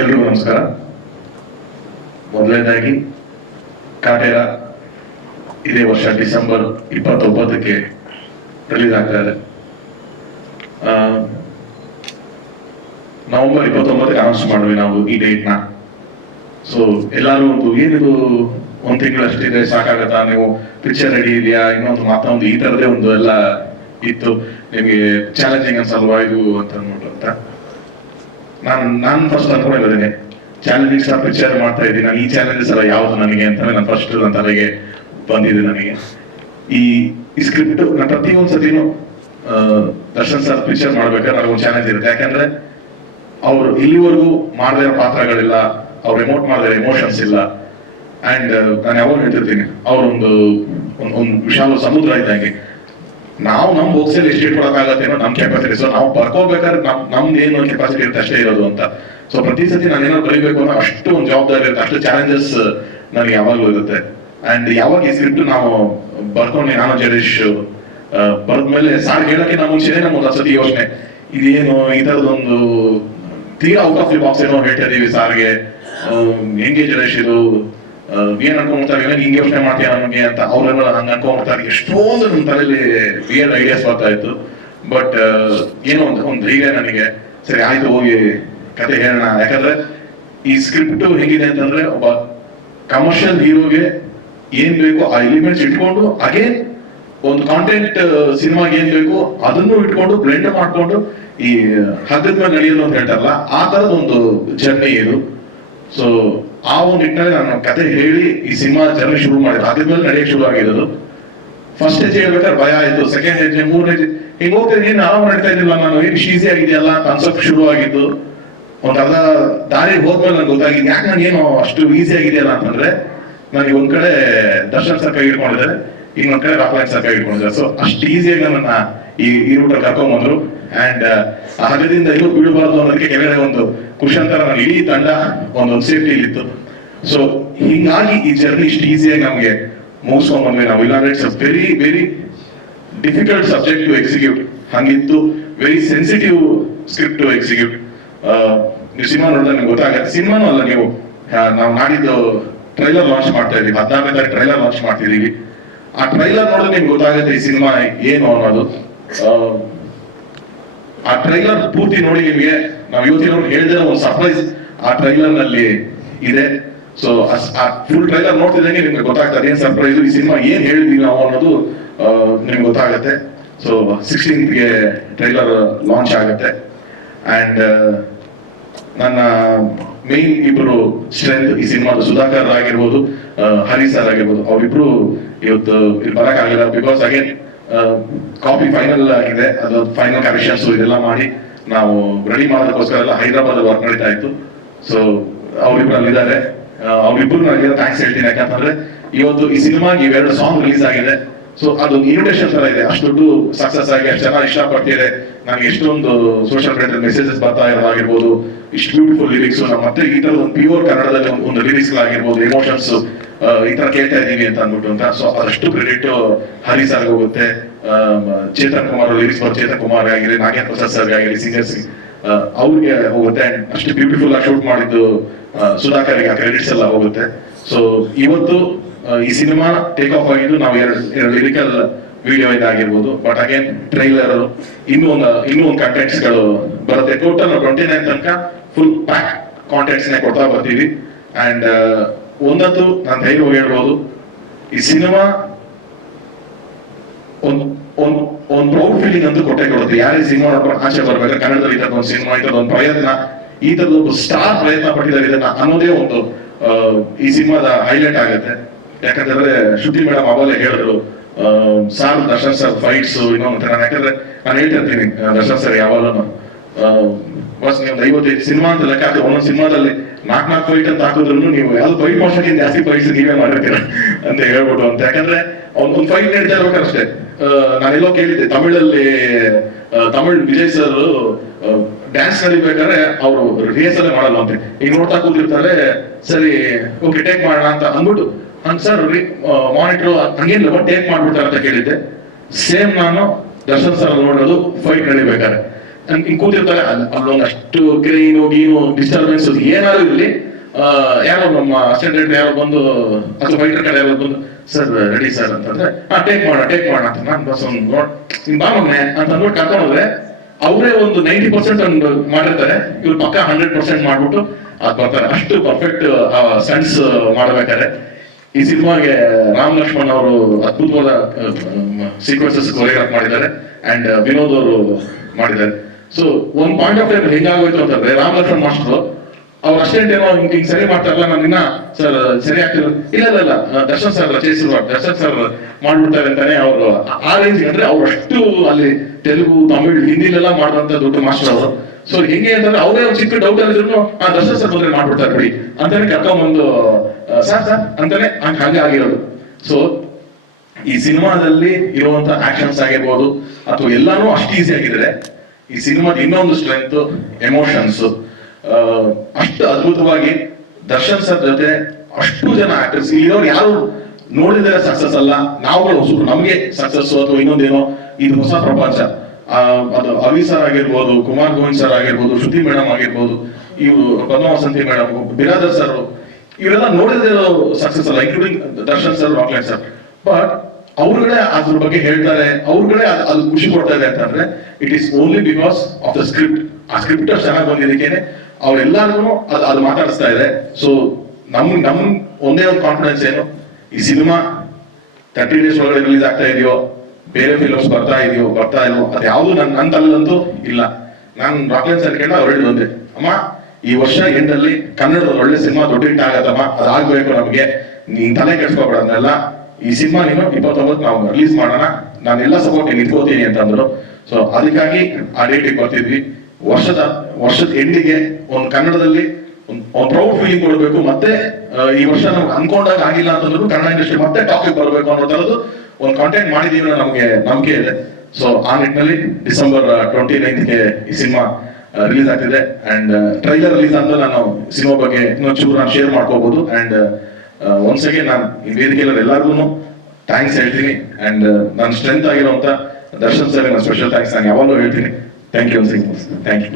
ಎಲ್ರಿಗೂ ನಮಸ್ಕಾರ. ಮೊದಲನೇದಾಗಿ, ಕಾಟೇರ ಇದೇ ವರ್ಷ ಡಿಸೆಂಬರ್ ಇಪ್ಪತ್ತೊಂಬತ್ತಕ್ಕೆ ರಿಲೀಸ್ ಆಗ್ತಾ ಇದೆ. ನವೆಂಬರ್ ಇಪ್ಪತ್ತೊಂಬತ್ತಕ್ಕೆ ಅನೌನ್ಸ್ ಮಾಡಿದ್ವಿ ನಾವು ಈ ಡೇಟ್ನ ಸೊ ಎಲ್ಲರೂ ಒಂದು ಏನಿದು ಒಂದ್ ತಿಂಗಳಷ್ಟಿದೆ ಸಾಕಾಗತ್ತಾ? ನೀವು ಪಿಕ್ಚರ್ ರೆಡಿ ಇದೆಯಾ? ಇನ್ನೊಂದು ಮತ್ತೊಂದು ಈ ತರದೇ ಒಂದು ಎಲ್ಲ ಇತ್ತು. ನಿಮಗೆ ಚಾಲೆಂಜಿಂಗ್ ಅನ್ಸಲ್ವಾ ಇದು ಅಂತ ಅಂದ್ಬಿಟ್ಟು ಅಂತ. ನಾನು ನಾನು ಫಸ್ಟ್ ಅನ್ಕೊಂಡಿದ್ದೇನೆ ಚಾಲೆಂಜಿಂಗ್ ಸಹ ಪಿಕ್ಚರ್ ಮಾಡ್ತಾ ಇದ್ದೀನಿ. ನಾನು ಈ ಚಾಲೆಂಜಸ್ ಎಲ್ಲ ಯಾವ್ದು ನನಗೆ ಅಂತ ನಾನು ಫಸ್ಟ್ ನನ್ನ ತಲೆಗೆ ಬಂದಿದೆ ನನಗೆ. ಈ ಈ ಸ್ಕ್ರಿಪ್ಟ್ ನಾನು ಪ್ರತಿಯೊಂದು ಸತಿನೂ ದರ್ಶನ್ ಸರ್ ಪಿಕ್ಚರ್ ಮಾಡ್ಬೇಕಾದ್ರೆ ನನಗೊಂದು ಚಾಲೆಂಜ್ ಇರುತ್ತೆ. ಯಾಕಂದ್ರೆ ಅವರು ಇಲ್ಲಿವರೆಗೂ ಮಾಡದೇ ಇರೋ ಪಾತ್ರಗಳಿಲ್ಲ, ಅವ್ರು ರಿಮೋಟ್ ಮಾಡದೇ ಎಮೋಷನ್ಸ್ ಇಲ್ಲ. ಅಂಡ್ ನಾನು ಯಾವಾಗ ಹೇಳ್ತಿರ್ತೀನಿ, ಅವ್ರೊಂದು, ಒಂದು ವಿಶಾಲ ಸಮುದ್ರ ಇದ್ದಂಗೆ ನಾವು ನಮ್ ಬುಕ್ಸಲ್ಲಿ ಎಷ್ಟು ಇಟ್ಕೊಳಕ್ಕಾಗತ್ತೆ ಅನ್ನೋ ನಮ್ ಕೆಪಾಸಿಟಿ ಸೊ ನಾವು ಬರ್ಕೋಬೇಕಾದ್ರೆ ನಮ್ ನಮ್ದು ಏನು ಕೆಪಾಸಿಟಿ ಇರುತ್ತೆ ಅಷ್ಟೇ ಇರೋದು ಅಂತ. ಸೊ ಪ್ರತಿ ಸತಿ ನಾನು ಏನಾದ್ರು ಬರೀಬೇಕು ಅನ್ನೋ ಅಷ್ಟು ಒಂದು ಜವಾಬ್ದಾರಿ ಇರುತ್ತೆ. ಅಷ್ಟು ಚಾಲೆಂಜಸ್ ನನಗೆ ಯಾವಾಗಲೂ ಇರುತ್ತೆ. ಅಂಡ್ ಯಾವಾಗ ಈ ಸ್ಕ್ರಿಪ್ಟ್ ನಾವು ಬರ್ಕೊಂಡು ನಾನು ಜಡೇಶ್ ಬರೆದ್ಮೇಲೆ ಸಾರ್ ಮುಂಚೆ ಮುಂಚೆನೆ ನಮ್ಗೆ ಒಂದ್ಸತಿ ಯೋಚನೆ. ಇದೇನು ಈ ತರದೊಂದು ತೀರಾ ಔಟ್ ಆಫ್ ದಿ ಬಾಕ್ಸ್ ಏನೋ ಹೇಳ್ತಾ ಇದೀವಿ ಸಾರ್ಗೆ. ಹೆಂಗೆ ಜಡೇಶ್ ಇದು ಏನ್ ಅನ್ಕೊಂಡ್ಬಿಡ್ತಾರೆ ಹಿಂಗೆ ಯೋಚನೆ ಮಾಡ್ತೀಯ ನಮಗೆ? ಅಂತ ಅವರೆಲ್ಲ ಹಂಗ ಅನ್ಕೊಂಡ್ಬಿಡ್ತಾರೆ. ಎಷ್ಟೊಂದು ನನ್ನ ತಲೆಯಲ್ಲಿ ವಿಯರ್ ಐಡಿಯಾಸ್ ಬರ್ತಾ ಇತ್ತು. ಬಟ್ ಏನೋ ಒಂದು ಒಂದು ಧೈರ್ಯ ನನಗೆ. ಸರಿ, ಆಯ್ತು, ಹೋಗಿ ಕತೆ ಹೇಳೋಣ. ಯಾಕಂದ್ರೆ ಈ ಸ್ಕ್ರಿಪ್ಟ್ ಹೇಗಿದೆ ಅಂತಂದ್ರೆ ಒಬ್ಬ ಕಮರ್ಷಿಯಲ್ ಹೀರೋಗೆ ಏನ್ ಬೇಕು ಆ ಎಲಿಮೆಂಟ್ಸ್ ಇಟ್ಕೊಂಡು ಅಗೇನ್ ಒಂದು ಕಾಂಟೆಂಟ್ ಸಿನಿಮಾಗೆ ಏನ್ ಬೇಕು ಅದನ್ನು ಇಟ್ಕೊಂಡು ಬ್ಲೆಂಡ್ ಮಾಡ್ಕೊಂಡು ಈ ಹಗ್ಗದ ಮೇಲೆ ನಡೆಯೋದು ಅಂತ ಹೇಳ್ತಾರಲ್ಲ, ಆ ತರದ ಒಂದು ಜರ್ನಿ ಇದು. ಸೊ ಆ ಒಂದು ನಿಟ್ಟಿನಲ್ಲಿ ನಾನು ಕತೆ ಹೇಳಿ ಈ ಸಿನಿಮಾ ಜರ್ನಿ ಶುರು ಮಾಡಿದ್ರು ಅದ್ರ ಮೇಲೆ ನಡೆಯಕ್ಕೆ ಶುರು ಆಗಿರೋದು. ಫಸ್ಟ್ ಹೆಜ್ಜೆ ಹೇಳ್ಬೇಕಾದ್ರೆ ಭಯ ಆಯ್ತು. ಸೆಕೆಂಡ್ ಹೆಜ್ಜೆ ಮೂರನೇ ಹೆಜ್ಜೆ ಹಿಂಗ್ ಹೋಗ್ತೇನೆ ಏನ್ ಆರಾಮ ನಡೀತಾ ಇದ್ದಿಲ್ಲ ನಾನು. ಏನು ಶೀಸಿ ಆಗಿದೆಯಲ್ಲ ಅನ್ಸೋಕ್ ಶುರು ಆಗಿದ್ದು. ಒಂದ್ ಅರ್ಧ ದಾರಿ ಹೋದ್ಮೇಲೆ ನನ್ಗೆ ಗೊತ್ತಾಗಿದೆ. ಯಾಕೆ ನಾನು ಏನು ಅಷ್ಟು ಈಸಿ ಆಗಿದೆಯಲ್ಲ ಅಂತಂದ್ರೆ, ನನಗೆ ಒಂದ್ ಕಡೆ ದರ್ಶನ್ ಸರ್ ಕೈ ಹಿಡ್ಕೊಂಡಿದ್ದಾರೆ. ಇನ್ನೊಂದ್ ಕಡೆ ರಾಕ್ಲೈನ್ ಸರ್ ಕೈ ಹಿಡ್ಕೊಂಡಿದ್ದಾರೆ ಸೊ ಅಷ್ಟು ಈಸಿಯಾಗಿ ನನ್ನ ಈ ಈ ರೂಟ್ ಕರ್ಕೊಂಡ್ ಬಂದ್ರು. ಅಂಡ್ ಹಗದಿಂದ ಇದು ಬೀಳಬಾರ್ದು ಅನ್ನೋದಕ್ಕೆ ಕೆಲವೇ ಒಂದು ಕುಶನ್ ತರ ನನ್ನ ಇಡೀ ತಂಡ ಒಂದೊಂದು ಸೇಫ್ಟಿ ಇತ್ತು. ಸೊ ಹಿಂಗಾಗಿ ಈ ಜರ್ನಿ ಇಷ್ಟು ಈಸಿಯಾಗಿ ನಮಗೆ ಮುಗಿಸ್ಕೊಂಡ್ ಬಂದ್ವಿ ನಾವು. ಇಲ್ಲಾಂದ್ರೆ it's very very difficult subject to execute ಹಂಗಿತ್ತು. Very sensitive script to execute ನೀವು ಸಿನಿಮಾ ನೋಡಿದ್ರೆ ನಿಮ್ಗೆ ಗೊತ್ತಾಗತ್ತೆ. ಸಿನಿಮಾನು ಅಲ್ಲ ನೀವು ನಾವು ನಾಡಿದ್ದು ಟ್ರೈಲರ್ ಲಾಂಚ್ ಮಾಡ್ತಾ ಇದೀವಿ ಹದಿನಾರನೇ ತಾರೀಕು ಟ್ರೈಲರ್ ಲಾಂಚ್ ಮಾಡ್ತಿದೀವಿ ಆ ಟ್ರೈಲರ್ ನೋಡಿದ್ರೆ ನಿಮ್ಗೆ ಗೊತ್ತಾಗುತ್ತೆ ಈ ಸಿನಿಮಾ ಏನು ಅನ್ನೋದು. ಆ, ಟ್ರೈಲರ್ ಪೂರ್ತಿ ನೋಡಿ ನಿಮಗೆ ನಾವು ಇವತ್ತಿನವ್ರು ಹೇಳಿದ್ರೆ ಒಂದು ಸರ್ಪ್ರೈಸ್ ಆ ಟ್ರೈಲರ್ನಲ್ಲಿ ಇದೆ ಸೊ ಆ ಫುಲ್ ಟ್ರೈಲರ್ ನೋಡ್ತಿದ್ದಂಗೆ ನಿಮ್ಗೆ ಗೊತ್ತಾಗ್ತದೆ ಏನ್ ಸರ್ಪ್ರೈಸ್ ಈ ಸಿನಿಮಾ ಏನ್ ಹೇಳಿದ್ವಿ ನಾವು ಅನ್ನೋದು ನಿಮ್ಗೆ ಗೊತ್ತಾಗುತ್ತೆ. ಸೊ ಗೆ ಟ್ರೈಲರ್ ಲಾಂಚ್ ಆಗುತ್ತೆ. ಅಂಡ್ ನನ್ನ ಮೇನ್ ಇಬ್ರು ಸ್ಟ್ರೆಂತ್ ಈ ಸಿನಿಮಾದ ಸುಧಾಕರ್ ಆಗಿರ್ಬೋದು ಹರಿ ಸರ್ ಆಗಿರ್ಬೋದು, ಅವರಿಬ್ರು ಇವತ್ತು ಇಲ್ಲಿ ಬರಕ್ ಆಗಿಲ್ಲ. ಬಿಕಾಸ್ ಅಗೇನ್ ಕಾಪಿ ಫೈನಲ್ ಆಗಿದೆ. ಅದು ಫೈನಲ್ ಕಮಿಷನ್ಸ್ ಇದೆಲ್ಲ ಮಾಡಿ ನಾವು ರೆಡಿ ಮಾಡೋದಕ್ಕೋಸ್ಕರ ಎಲ್ಲ ಹೈದರಾಬಾದ್ ವರ್ಕ್ ನಡೀತಾ ಇತ್ತು. ಸೊ ಅವರಿಬ್ರು ಅಲ್ಲಿದ್ದಾರೆ ಅವರಿಬ್ರು ನನಗೆ ಥ್ಯಾಂಕ್ಸ್ ಹೇಳ್ತೀನಿ. ಯಾಕಂತಂದ್ರೆ ಇವತ್ತು ಈ ಸಿನಿಮಾಗೆ ಇವೆರಡು ಸಾಂಗ್ ರಿಲೀಸ್ ಆಗಿದೆ. ಸೊ ಅದು ಇನ್ವಿಟೇಷನ್ ತರ ಇದೆ. ಅಷ್ಟು ದುಡ್ಡು ಸಕ್ಸಸ್ ಆಗಿ ಅಷ್ಟು ಜನ ಇಷ್ಟಪಡ್ತಿದೆ ನನಗೆ ಎಷ್ಟೊಂದು ಸೋಷಿಯಲ್ ಮೀಡಿಯಾ ಮೆಸೇಜಸ್ ಬರ್ತಾ ಇರೋದಾಗಿರ್ಬೋದು ಇಷ್ಟು ಬ್ಯೂಟಿಫುಲ್ ಲಿರಿಕ್ಸ್ ಮತ್ತೆ ಈ ತರದ ಒಂದು ಪ್ಯೂರ್ ಕನ್ನಡದಲ್ಲಿ ಒಂದು- ಲಿರಿಕ್ಸ್ ಆಗಿರ್ಬೋದು ಎಮೋಷನ್ಸ್ ಈ ತರ ಕೇಳ್ತಾ ಇದೀವಿ ಅಂತ ಅಂದ್ಬಿಟ್ಟು ಅಂತ. ಸೊ ಅದಷ್ಟು ಕ್ರೆಡಿಟ್ ಹರಿ ಸರ್ ಹೋಗುತ್ತೆ. ಚೇತನ್ ಕುಮಾರ್ ಲಿರಿಕ್ಸ್ ಬರ್ ಚೇತನ್ ಕುಮಾರ್ ಆಗಿರಲಿ, ನಾಗೇಂದ್ರ ಪ್ರಸಾದ್ ಸರ್ ಆಗಿರಲಿ ಸೀನಿಯರ್ಸ್ ಅವ್ರಿಗೆ ಹೋಗುತ್ತೆ. ಅಂಡ್ ಅಷ್ಟು ಬ್ಯೂಟಿಫುಲ್ ಆಗಿ ಶೂಟ್ ಮಾಡಿದ್ದು ಸುಧಾಕರ್ಗೆ ಆ ಕ್ರೆಡಿಟ್ಸ್ ಎಲ್ಲ ಹೋಗುತ್ತೆ. ಸೊ ಇವತ್ತು ಈ ಸಿನಿಮಾ ಟೇಕ್ ಆಫ್ ಆಗಿದ್ದು ನಾವು ಎರಡು ಎರಡು ಲಿರಿಕಲ್ ವಿಡಿಯೋ ಇದಾಗಿರ್ಬೋದು ಬಟ್ ಅಗೇನ್ ಟ್ರೈಲರ್ ಇನ್ನೂ ಒಂದು ಇನ್ನೂ ಒಂದು ಕಂಟೆಂಟ್ಸ್ಗಳು ಬರುತ್ತೆ. ಟೋಟಲ್ ಟ್ವೆಂಟಿ ನೈನ್ ತನಕ ಫುಲ್ ಪ್ಯಾಕ್ ಕಾಂಟೆಂಟ್ಸ್ ನೇ ಕೊಡ್ತಾ ಬರ್ತೀವಿ. ಅಂಡ್ ಒಂದಂತೂ ನಾನು ಧೈರ್ಯವಾಗಿ ಹೇಳ್ಬೋದು, ಈ ಸಿನಿಮಾ ಒಂದು ಒಂದು ಒಂದು ಪ್ರೌಡ್ ಫೀಲಿಂಗ್ ಅಂತೂ ಕೊಟ್ಟೆ ಕೊಡುತ್ತೆ. ಯಾರೇ ಸಿನಿಮಾ ನೋಡ್ಕೊಂಡು ಆಚೆ ಬರ್ಬೇಕು ಕನ್ನಡದಲ್ಲಿ ಇದ್ದ ಒಂದು ಸಿನಿಮಾ ಇದ್ದ ಒಂದು ಪ್ರಯತ್ನ, ಈ ತರದ ಒಂದು ಸ್ಟಾರ್ ಪ್ರಯತ್ನ ಪಟ್ಟಿದ್ದಾರೆ ಇದನ್ನ ಅನ್ನೋದೇ ಒಂದು ಈ ಸಿನಿಮಾದ ಹೈಲೈಟ್ ಆಗುತ್ತೆ. ಯಾಕಂತಂದ್ರೆ ಶುದ್ಧಿ ಮೇಡಮ್ ಅವಾಗಲೇ ಹೇಳಿದ್ರು ಸಾರ್, ದರ್ಶನ್ ಸರ್ ಫೈಟ್ಸ್ ಇನ್ನೊಂದು ನಾನು ಯಾಕಂದ್ರೆ ನಾನು ಹೇಳ್ತಿರ್ತೀನಿ ದರ್ಶನ್ ಸರ್ ಯಾವಾಗಲೂ ಐವತ್ತೈದು ಸಿನಿಮಾ ಅಂತ ಲೆಕ್ಕ ಒಂದೊಂದು ಸಿನಿಮಾದಲ್ಲಿ ನಾಲ್ಕು ನಾಲ್ಕು ಫೈಟ್ ಅಂತ ಹಾಕಿದ್ರು ನೀವು ಯಾವ್ದು ಫೈಟ್ ಮಾಡೋಕ್ಕಿಂತ ಜಾಸ್ತಿ ಫೈಟ್ಸ್ ನೀವೇ ಮಾಡಿರ್ತೀರ ಅಂತ ಹೇಳ್ಬಿಟ್ಟು ಅಂತ. ಯಾಕಂದ್ರೆ ಒಂದ್ ಫೈಟ್ ನಡೀತಾ ಇರ್ಬೇಕಷ್ಟೇ ನಾನೆಲ್ಲೋ ಕೇಳಿದ್ದೆ, ತಮಿಳಲ್ಲಿ ತಮಿಳ್ ವಿಜಯ್ ಸರ್ ಡ್ಯಾನ್ಸ್ ನಡಿಬೇಕಾದ್ರೆ ಅವರು ರಿಹರ್ಸಲ್ ಮಾಡಲ್ಲ ಅಂತ. ಈಗ ನೋಡ್ತಾ ಕೂತಿರ್ತಾರೆ, ಸರಿ ಓಕೆ ಟೇಕ್ ಮಾಡೋಣ ಅಂತ ಅಂದ್ಬಿಟ್ಟು ಹಂಗ ಸರ್ ಮಾನಿಟರ್ ಹಂಗೇನಿಲ್ಲ ಟೇಕ್ ಮಾಡ್ಬಿಡ್ತಾರೆ ಅಂತ ಕೇಳಿದ್ದೆ. ಸೇಮ್ ನಾನು ದರ್ಶನ್ ಸರ್ ನೋಡೋದು ಫೈಟ್ ನಡಿಬೇಕಾದ್ರೆ. ಹಿಂಗ್ ಕೂತಿರ್ತಾರೆ ಅಲ್- ಅಲ್ಲೊಂದು ಅಷ್ಟು ಕ್ರೈನು ಗೀನು ಡಿಸ್ಟರ್ಬೆನ್ಸ್ ಏನಾದ್ರು ಇರಲಿ ಯಾರೋ ನಮ್ಮ ಅಸಿಸ್ಟೆಂಟ್ ಯಾರೋ ಬಂದು, ಅಥವಾ ಫೈಟರ್ ಕಡೆ ಯಾರೋ ಬಂದು, ಸರ್ ರೆಡಿ ಸರ್ ಅಂತಂದ್ರೆ, ಹಾ ಟೇಕ್ ಮಾಡೋಣ ಟೇಕ್ ಮಾಡೋಣ ಅಂತ. ನಾನು ಬಸ್ ಒಂದು ನೋಡ್ ನಿಮ್ ಬಾ ಮೊನ್ನೆ ಅಂತ ಅಂದ್ಬಿಟ್ಟು ಕರ್ಕೊಂಡು ಹೋದ್ರೆ ಅವರೇ ಒಂದು ನೈಂಟಿ ಪರ್ಸೆಂಟ್ ಒಂದು ಮಾಡಿರ್ತಾರೆ. ಇವ್ರು ಪಕ್ಕ ಹಂಡ್ರೆಡ್ ಪರ್ಸೆಂಟ್ ಮಾಡ್ಬಿಟ್ಟು ಅದ್ ಬರ್ತಾರೆ. ಅಷ್ಟು ಪರ್ಫೆಕ್ಟ್ ಸೆನ್ಸ್ ಮಾಡ್ಬೇಕಾದ್ರೆ. ಈ ಸಿನಿಮಾಗೆ ರಾಮ್ ಲಕ್ಷ್ಮಣ್ ಅವರು ಅದ್ಭುತವಾದ ಸೀಕ್ವೆನ್ಸಸ್ ಕೊರಿಯೋಗ್ರಾಫ್ ಮಾಡಿದ್ದಾರೆ ಅಂಡ್ ವಿನೋದ್ ಅವರು ಮಾಡಿದ್ದಾರೆ. ಸೊ ಒಂದ್ ಪಾಯಿಂಟ್ ಆಫ್ ಟೈಮ್ ಹೆಂಗಾಗೋಯ್ತು ಅಂತಂದ್ರೆ ರಾಮ್ ಲಕ್ಷ್ಮಣ್ ಮಾಸ್ಟರ್ ಅವ್ರ ಅಷ್ಟೇಂಟ್ ಏನೋ ಹಿಂಗ್ ಹಿಂಗ್ ಸರಿ ಮಾಡ್ತಾರಲ್ಲ ನಾನು ಇನ್ನ, ಸರ್, ಸರಿ ಆಗ್ತಿಲ್ಲ. ಇಲ್ಲ ಇಲ್ಲ ಇಲ್ಲ ದರ್ಶನ್ ಸರ್ ರಚಿಸಿರುವ ದರ್ಶನ್ ಸರ್ ಮಾಡ್ಬಿಡ್ತಾರೆ ಅಂತಾನೆ ಅವರು, ಆ ರೇಂಜ್ ಅಂದ್ರೆ ಅವ್ರು ಅಷ್ಟು ಅಲ್ಲಿ ತೆಲುಗು, ತಮಿಳ್, ಹಿಂದಿಲೆಲ್ಲ ಮಾಡುವಂತ ದೊಡ್ಡ ಮಾಸ್ಟರ್ ಅವರು. ಸೊ ಹೆಂಗೆ ಅಂತಂದ್ರೆ ಅವರೇ ಒಂದು ಚಿಕ್ಕ ಡೌಟ್ ಆಗಿದ್ರು ಆ, ದರ್ಶನ್ ಸರ್ ಮಾಡ್ಬಿಡ್ತಾರೆ ಬಿಡಿ. ಅಂತಾನೆ ಕರ್ಕೊಂಡ್ಬಂದು ಸರ್ ಸರ್ ಅಂತಾನೆ ಹಂಗ್ ಹಾಗೆ ಆಗಿರೋದು. ಸೊ ಈ ಸಿನಿಮಾದಲ್ಲಿ ಇರುವಂತ ಆಕ್ಷನ್ಸ್ ಆಗಿರ್ಬೋದು, ಅಥವಾ ಎಲ್ಲಾನು ಅಷ್ಟು ಈಸಿ ಆಗಿದ್ರೆ, ಈ ಸಿನಿಮಾದ ಇನ್ನೊಂದು ಸ್ಟ್ರೆಂತ್ ಎಮೋಷನ್ಸ್ ಅಷ್ಟು ಅದ್ಭುತವಾಗಿ ದರ್ಶನ್ ಸರ್ ಜೊತೆ ಅಷ್ಟು ಜನ ಆಕ್ಟರ್ಸ್ ಇರೋರು ಯಾರು ನೋಡಿದರೆ ಸಕ್ಸಸ್ ಅಲ್ಲ. ನಾವುಗಳು ಹೊಸರು ನಮ್ಗೆ ಸಕ್ಸಸ್ ಅಥವಾ ಇನ್ನೊಂದೇನೋ, ಇದು ಹೊಸ ಪ್ರಪಂಚ. ಅದು ಅವಿ ಸರ್ ಆಗಿರ್ಬೋದು, ಕುಮಾರ್ ಗೋವಿಂದ್ ಸರ್ ಆಗಿರ್ಬೋದು, ಶ್ರುತಿ ಮೇಡಮ್ ಆಗಿರ್ಬೋದು, ಇವರು ಪದ್ಮ ವಸಂತಿ ಮೇಡಮ್, ಬಿರಾದರ್ ಸರ್ ಇವರೆಲ್ಲ ನೋಡಿದ್ರೆ ಸಕ್ಸಸ್ ಅಲ್ಲ. Including Darshan sir Rockline sir but ಅವ್ರುಗಳೇ ಅದ್ರ ಬಗ್ಗೆ ಹೇಳ್ತಾರೆ. ಅವ್ರುಗಳೇ ಅದ್- ಖುಷಿ ಕೊಡ್ತಾ ಇದೆ ಅಂತಂದ್ರೆ it is only because of the script ಆ ಸ್ಕ್ರಿಪ್ಟ್ ಚೆನ್ನಾಗಿ ಬಂದಿದ್ದಕ್ಕೇನೆ ಅವ್ರೆಲ್ಲಾರು ಅದು ಅದು ಮಾತಾಡಿಸ್ತಾ ಇದೆ ಸೊ ನಮ್ ನಮ್ ಒಂದೇ ಒಂದು ಕಾನ್ಫಿಡೆನ್ಸ್ ಏನು? ಈ ಸಿನಿಮಾ ತರ್ಟಿ ಡೇಸ್ ಒಳಗಡೆ ರಿಲೀಸ್ ಆಗ್ತಾ ಇದೆಯೋ, ಬೇರೆ ಫಿಲಮ್ಸ್ ಬರ್ತಾ ಇದೆಯೋ ಬರ್ತಾ ಇದೆಯೋ ಅದು ಯಾವುದು ನನ್ ನನ್ನ ತಲೆಯಲ್ಲಂತೂ ಇಲ್ಲ. ನಾನು ರಾಕ್ಲೈನ್ ಸರ್ ಕೇಳ ಹೊರಡಿ ಬಂದೆ. ಅಮ್ಮ ಈ ವರ್ಷ ಎಂಡಲ್ಲಿ ಕನ್ನಡದ ಒಳ್ಳೆ ಸಿನಿಮಾ ದೊಡ್ಡ ಹಿಟ್ ಆಗತ್ತಮ್ಮ. ಅದಾಗ್ಬೇಕು ನಮಗೆ. ನೀನ್ ತಲೆ ಕೆಡ್ಸ್ಕೊಬೇಡಲ್ಲ ಈ ಸಿನಿಮಾ ನೀನು ಇಪ್ಪತ್ತೊಂಬತ್ತು ನಾವು ರಿಲೀಸ್ ಮಾಡೋಣ. ನಾನು ಎಲ್ಲ ಸಪೋರ್ಟ್ ನಿಂತ್ಕೋತೀನಿ ಅಂತಂದ್ರು. ಸೊ ಅದಕ್ಕಾಗಿ ಆ ಡೇಟಿಗೆ ಬರ್ತಿದ್ವಿ. ವರ್ಷದ ವರ್ಷದ ಎಂಡಿಗೆ ಒಂದು ಕನ್ನಡದಲ್ಲಿ ಒಂದು ಪ್ರೌಡ್ ಫೀಲಿಂಗ್ ಕೊಡಬೇಕು. ಮತ್ತೆ ಈ ವರ್ಷ ನಮ್ಗೆ ಅನ್ಕೊಂಡಾಗ ಆಗಿಲ್ಲ ಅಂತಂದ್ರು ಕನ್ನಡ ಇಂಡಸ್ಟ್ರಿ ಮತ್ತೆ ಟಾಪಿಕ್ ಬರಬೇಕು ಅನ್ನೋ ತರದ್ದು ಒಂದು ಕಂಟೆಂಟ್ ಮಾಡಿದೀವಿ ನಮಗೆ ನಂಬಿಕೆ ಇದೆ. ಸೊ ಆ ನಿಟ್ಟಿನಲ್ಲಿ ಡಿಸೆಂಬರ್ ಟ್ವೆಂಟಿ ನೈನ್ತ್ಗೆ ಈ ಸಿನಿಮಾ ರಿಲೀಸ್ ಆಗ್ತಿದೆ. ಅಂಡ್ ಟ್ರೈಲರ್ ರಿಲೀಸ್ ಆದ್ಮೇಲೆ ನಾನು ಸಿನಿಮಾ ಬಗ್ಗೆ ಇನ್ನೊಂದು ಚೂರು ನಾನು ಶೇರ್ ಮಾಡ್ಕೋಬಹುದು ಅಂಡ್ ಒನ್ಸ್ ಅಗೇನ್ ನಾನು ಈ ವೇದಿಕೆಯಲ್ಲಿ ಎಲ್ಲರಿಗೂ ಥ್ಯಾಂಕ್ಸ್ ಹೇಳ್ತೀನಿ. ಅಂಡ್ ನನ್ನ ಸ್ಟ್ರೆಂತ್ ಆಗಿರುವಂತ ದರ್ಶನ್ ಸರ್ ಸ್ಪೆಷಲ್ ಥ್ಯಾಂಕ್ಸ್ ನಾನು ಯಾವಾಗಲೂ ಹೇಳ್ತೀನಿ. Thank you thank you